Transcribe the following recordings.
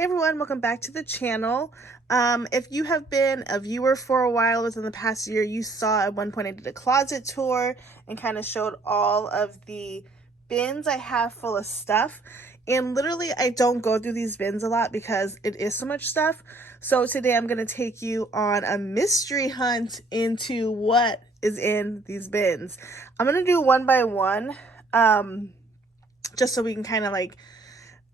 Hey everyone, welcome back to the channel. If you have been a viewer for a while within the past year, you saw at one point I did a closet tour and kind of showed all of the bins I have full of stuff. And literally, I don't go through these bins a lot because it is so much stuff. So today I'm going to take you on a mystery hunt into what is in these bins. I'm going to do one by one, just so we can kind of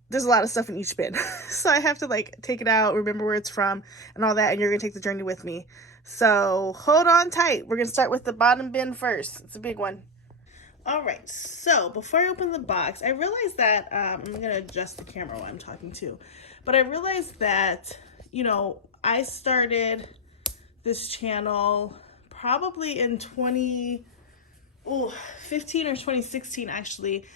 there's a lot of stuff in each bin. So I have to take it out, remember where it's from and all that, and you're gonna take the journey with me. So hold on tight. We're gonna start with the bottom bin first. It's a big one. All right, so before I open the box, I realized that, I'm gonna adjust the camera while I'm talking too, but I realized that, I started this channel probably in 2015 or 2016 actually.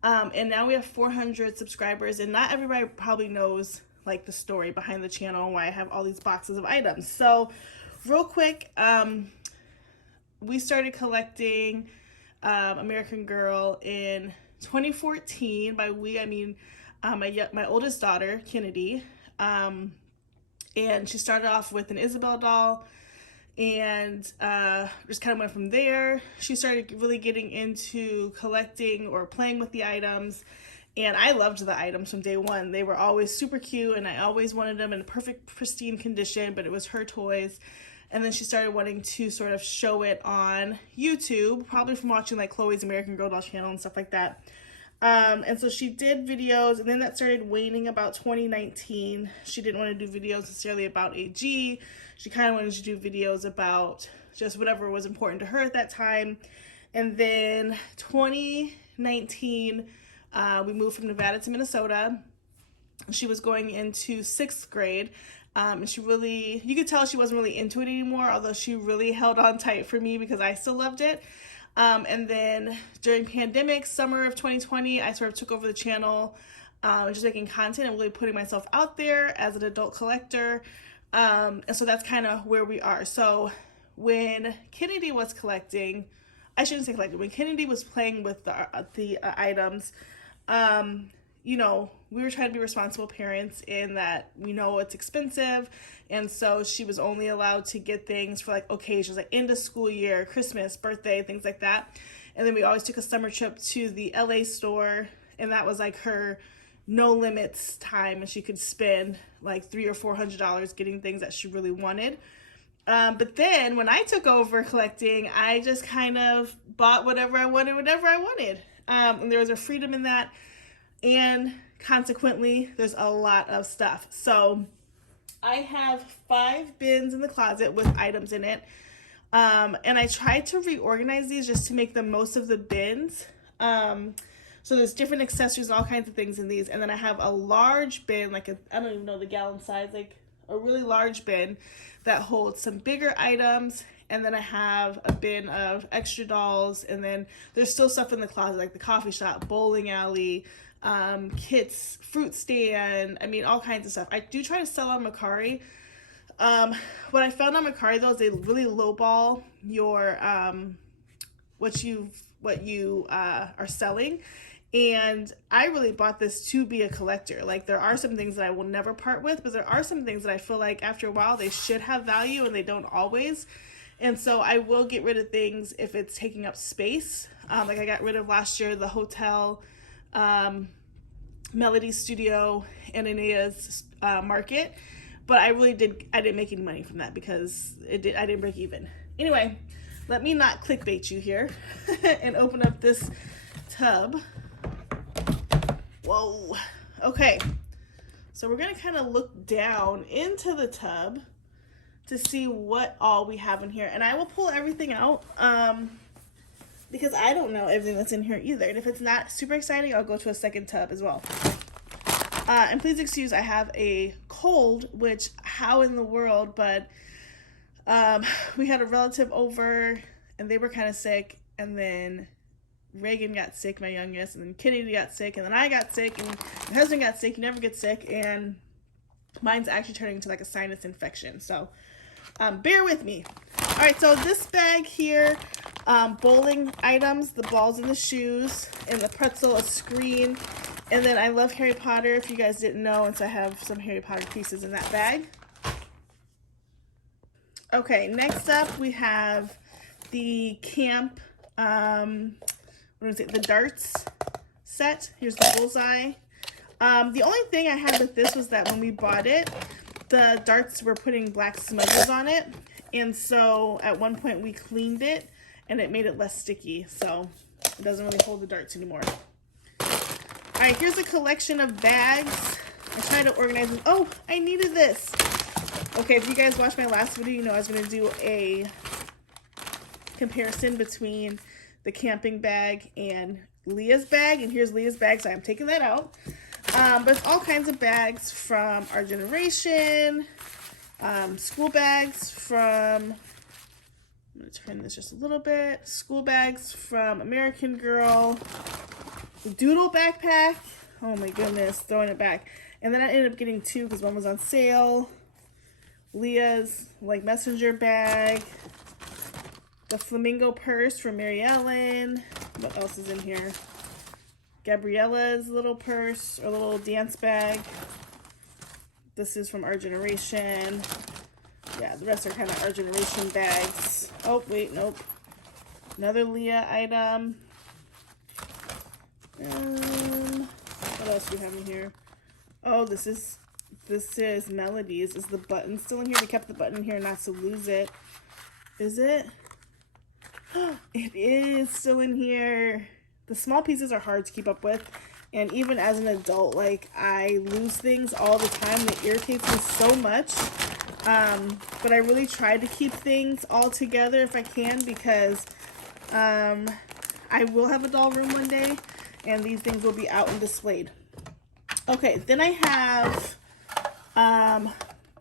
And now we have 400 subscribers, and not everybody probably knows the story behind the channel and why I have all these boxes of items. So real quick, we started collecting American Girl in 2014. By we, I mean my oldest daughter, Kennedy, and she started off with an Isabel doll, and just kind of went from there. She started really getting into collecting or playing with the items, and I loved the items from day one. They were always super cute, and I always wanted them in perfect pristine condition, but it was her toys. And then she started wanting to sort of show it on YouTube, probably from watching Chloe's American Girl doll channel and stuff like that. And so she did videos, and then that started waning about 2019. She didn't want to do videos necessarily about AG. She kind of wanted to do videos about just whatever was important to her at that time. And then 2019, we moved from Nevada to Minnesota. She was going into 6th grade. And she really, you could tell she wasn't really into it anymore, although she really held on tight for me because I still loved it. And then during pandemic, summer of 2020, I sort of took over the channel, just making content and really putting myself out there as an adult collector. And so that's kind of where we are. So when Kennedy was collecting, I shouldn't say collecting, when Kennedy was playing with the items, we were trying to be responsible parents in that we know it's expensive. And so she was only allowed to get things for occasions like end of school year, Christmas, birthday, things like that. And then we always took a summer trip to the LA store, and that was her no limits time, and she could spend $300 or $400 getting things that she really wanted. But then when I took over collecting, I just kind of bought whatever I wanted whenever I wanted. And there was a freedom in that. And consequently, there's a lot of stuff. So I have 5 bins in the closet with items in it. And I tried to reorganize these just to make the most of the bins. So there's different accessories and all kinds of things in these. And then I have a large bin, I don't even know the gallon size, a really large bin that holds some bigger items. And then I have a bin of extra dolls. And then there's still stuff in the closet, like the coffee shop, bowling alley, kits, fruit stand, all kinds of stuff. I do try to sell on Mercari. What I found on Mercari though is they really lowball your what you are selling. And I really bought this to be a collector. There are some things that I will never part with, but there are some things that I feel like after a while they should have value, and they don't always. And so I will get rid of things if it's taking up space. I got rid of last year the hotel, Melody Studio, and Aenea's Market. But I didn't make any money from that because I didn't break even. Anyway, let me not clickbait you here and open up this tub. Whoa. Okay. So we're going to kind of look down into the tub to see what all we have in here. And I will pull everything out because I don't know everything that's in here either. And if it's not super exciting, I'll go to a second tub as well. And please excuse, I have a cold, which how in the world, but we had a relative over and they were kind of sick, and then Reagan got sick, my youngest, and then Kennedy got sick, and then I got sick, and my husband got sick. He never gets sick, and mine's actually turning into a sinus infection, so bear with me. All right, so this bag here, bowling items, the balls and the shoes, and the pretzel, a screen, And then I love Harry Potter, if you guys didn't know, and so I have some Harry Potter pieces in that bag. Okay, next up we have the camp, what is it, the darts set. Here's the bullseye. The only thing I had with this was that when we bought it, the darts were putting black smudges on it. And so at one point we cleaned it and it made it less sticky. So it doesn't really hold the darts anymore. All right, here's a collection of bags. I tried to organize them. Oh, I needed this. Okay, if you guys watched my last video, you know I was going to do a comparison between the camping bag and Leah's bag. And here's Leah's bag, so I'm taking that out. But it's all kinds of bags from Our Generation, school bags from, I'm going to turn this just a little bit, school bags from American Girl, the Doodle backpack, oh my goodness, throwing it back. And then I ended up getting two because one was on sale. Leah's like messenger bag, the flamingo purse from Mary Ellen. What else is in here? Gabriella's little purse or little dance bag. This is from Our Generation. Yeah, the rest are kind of Our Generation bags. Oh, wait, nope. Another Leah item. What else do we have in here? Oh, this is Melodies. Is the button still in here? We kept the button here not to lose it. Is it? It is still in here. The small pieces are hard to keep up with. And even as an adult, like, I lose things all the time. It irritates me so much. But I really try to keep things all together if I can, because I will have a doll room one day and these things will be out and displayed. Okay, then I have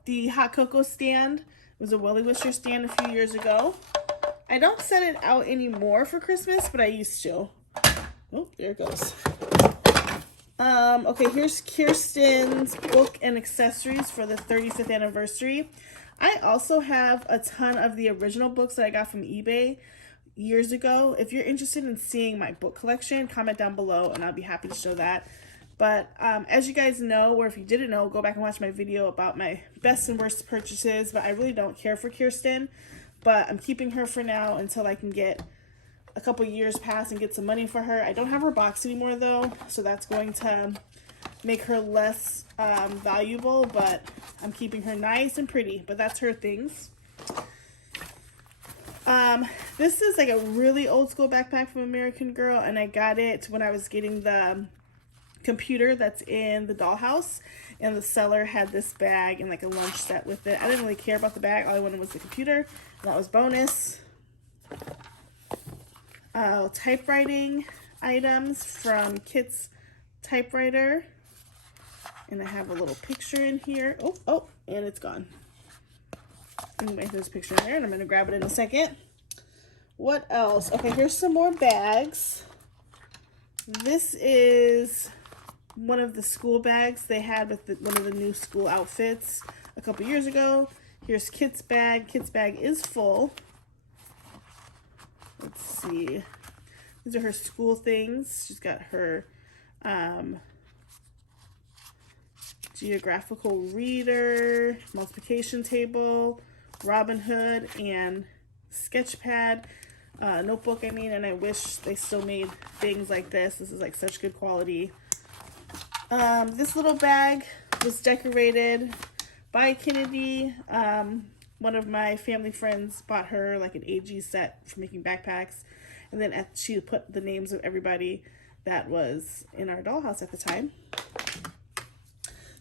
the hot cocoa stand. It was a Willie Wisher stand a few years ago. I don't set it out anymore for Christmas, but I used to. Oh, there it goes. Okay, here's Kirsten's book and accessories for the 35th anniversary. I also have a ton of the original books that I got from eBay years ago. If you're interested in seeing my book collection, comment down below and I'll be happy to show that. But as you guys know, or if you didn't know, go back and watch my video about my best and worst purchases. But I really don't care for Kirsten, but I'm keeping her for now until I can get a couple years past and get some money for her. I don't have her box anymore though, so that's going to make her less valuable, but I'm keeping her nice and pretty. But that's her things. This is like a really old school backpack from American Girl, and I got it when I was getting the computer that's in the dollhouse, and the seller had this bag and like a lunch set with it. I didn't really care about the bag. All I wanted was the computer, and that was bonus. Typewriting items from Kit's typewriter, and I have a little picture in here. Oh, and it's gone. Anyway, there's a picture in there, and I'm going to grab it in a second. What else? Okay, here's some more bags. This is one of the school bags they had with one of the new school outfits a couple years ago. Here's Kit's bag. Kit's bag is full. Let's see. These are her school things. She's got her geographical reader, multiplication table, Robin Hood, and sketch pad. Notebook, I mean, and I wish they still made things like this. This is like such good quality. This little bag was decorated by Kennedy. One of my family friends bought her like an AG set for making backpacks, and then she put the names of everybody that was in our dollhouse at the time.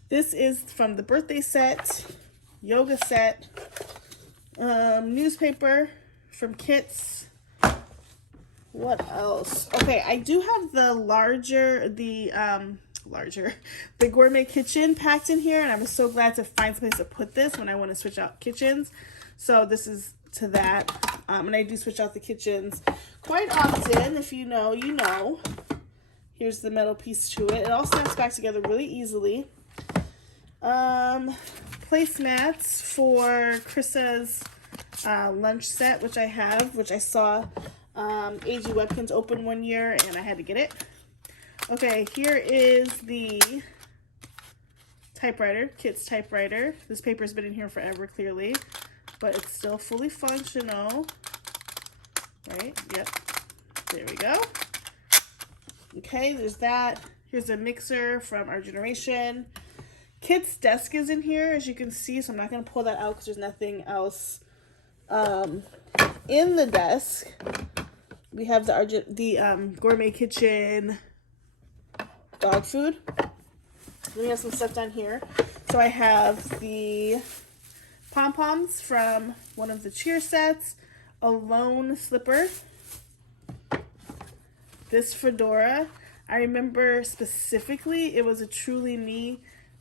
This is from the birthday set, yoga set, newspaper from Kit's. What else? Okay, I do have the gourmet kitchen packed in here, and I was so glad to find some place to put this when I want to switch out kitchens. So this is to that, and I do switch out the kitchens quite often. If you know, you know. Here's the metal piece to it. It all snaps back together really easily. Placemats for Chris's lunch set, which I have, which I saw A.G. Webkins open one year, and I had to get it. Okay, here is the typewriter, Kit's typewriter. This paper's been in here forever, clearly, but it's still fully functional. Right, yep, there we go. Okay, there's that. Here's a mixer from our generation. Kit's desk is in here, as you can see, so I'm not going to pull that out because there's nothing else in the desk. We have the Gourmet Kitchen dog food. Then we have some stuff down here. So I have the pom-poms from one of the cheer sets, a lone slipper, this fedora. I remember specifically it was a Truly Me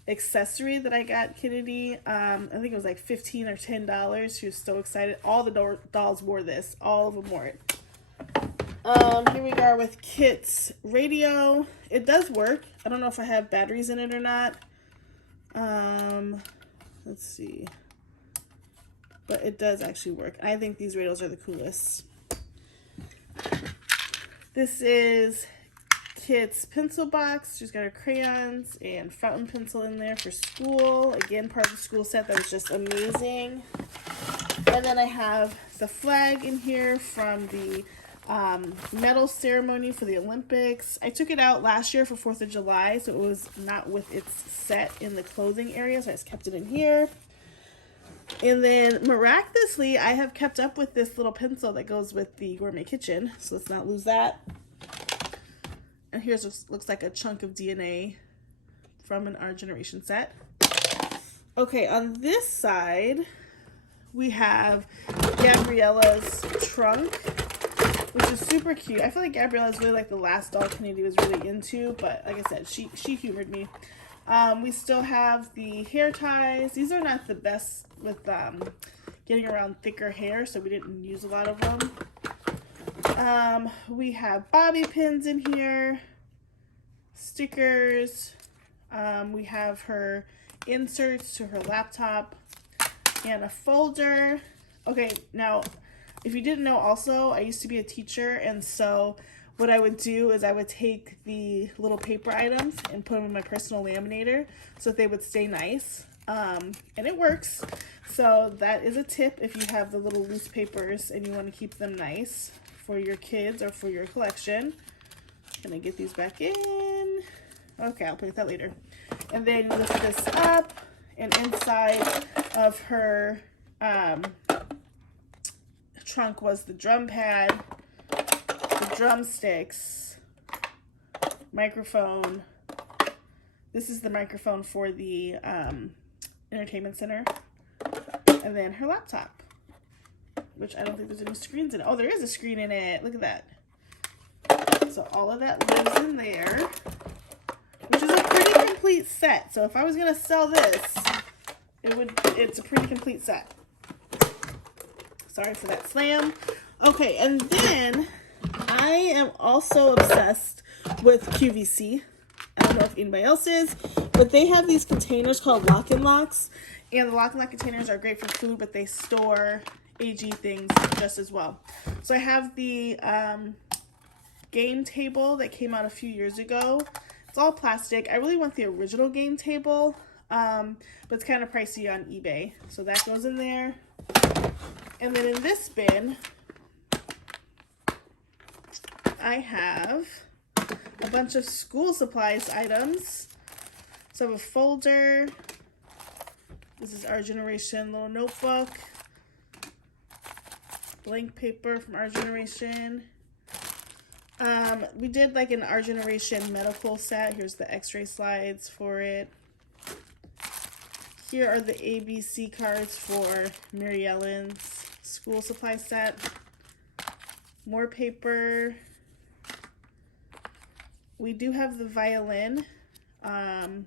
accessory that I got Kennedy. I think it was like $15 or $10. She was so excited. All the dolls wore this. All of them wore it. Here we are with Kit's radio. It does work. I don't know if I have batteries in it or not. Let's see. But it does actually work. I think these radios are the coolest. This is Kit's pencil box. She's got her crayons and fountain pencil in there for school. Again, part of the school set that was just amazing. And then I have the flag in here from the medal ceremony for the Olympics. I took it out last year for 4th of July, so it was not with its set in the clothing area, so I just kept it in here. And then miraculously, I have kept up with this little pencil that goes with the Gourmet Kitchen, so let's not lose that. And here's what looks like a chunk of DNA from an Our Generation set. Okay, on this side, we have Gabriella's trunk, which is super cute. I feel like Gabriella is really like the last doll Kennedy was really into, but like I said, she humored me. We still have the hair ties. These are not the best with getting around thicker hair, so we didn't use a lot of them. We have bobby pins in here, stickers. We have her inserts to her laptop and a folder. Okay, now, if you didn't know also, I used to be a teacher, and so what I would do is I would take the little paper items and put them in my personal laminator so that they would stay nice. And it works. So that is a tip if you have the little loose papers and you want to keep them nice for your kids or for your collection. Can I get these back in? Okay, I'll put that later. And then lift this up, and inside of her trunk was the drum pad, the drumsticks, microphone. This is the microphone for the entertainment center. And then her laptop, which I don't think there's any screens in it. Oh, there is a screen in it. Look at that. So all of that lives in there, which is a pretty complete set. So if I was going to sell this, it's a pretty complete set. Sorry for that slam. Okay, and then I am also obsessed with QVC. I don't know if anybody else is, but they have these containers called Lock and Locks, and the Lock and Lock containers are great for food, but they store AG things just as well. So I have the game table that came out a few years ago. It's all plastic. I really want the original game table, but it's kind of pricey on eBay. So that goes in there. And then in this bin, I have a bunch of school supplies items. So I have a folder. This is Our Generation little notebook. Blank paper from Our Generation. We did like an Our Generation medical set. Here's the x-ray slides for it. Here are the ABC cards for Mary Ellen's school supply set. More paper. We do have the violin. And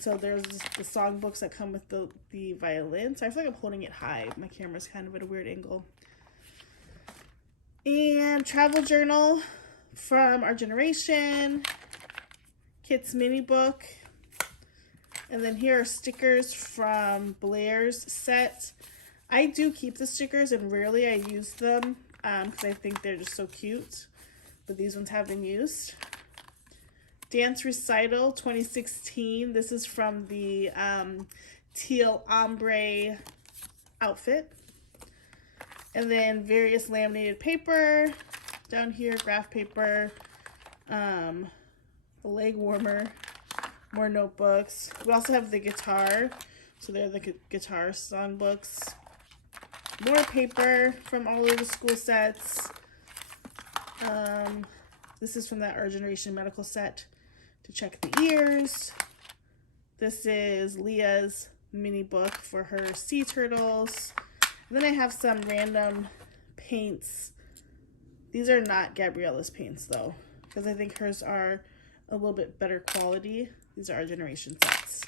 so there's the songbooks that come with the violin. So I feel like I'm holding it high. My camera's kind of at a weird angle. And travel journal from Our Generation. Kit's mini book. And then here are stickers from Blair's set. I do keep the stickers and rarely I use them because I think they're just so cute. But these ones have been used. Dance Recital 2016. This is from the teal ombre outfit. And then various laminated paper down here, graph paper, a leg warmer, more notebooks. We also have the guitar, so they're the guitar songbooks. More paper from all of the school sets. This is from that Our Generation medical set to check the ears. This is Leah's mini book for her sea turtles. And then I have some random paints. These are not Gabriella's paints though, because I think hers are a little bit better quality. These are Our Generation sets.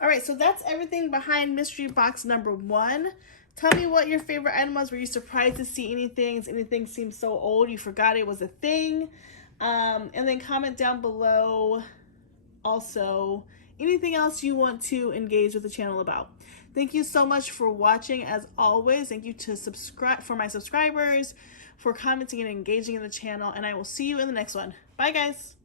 All right, so that's everything behind mystery box number 1. Tell me what your favorite item was. Were you surprised to see anything? Does anything seem so old you forgot it was a thing? And then comment down below also anything else you want to engage with the channel about. Thank you so much for watching. As always, thank you to my subscribers for commenting and engaging in the channel, and I will see you in the next one. Bye guys.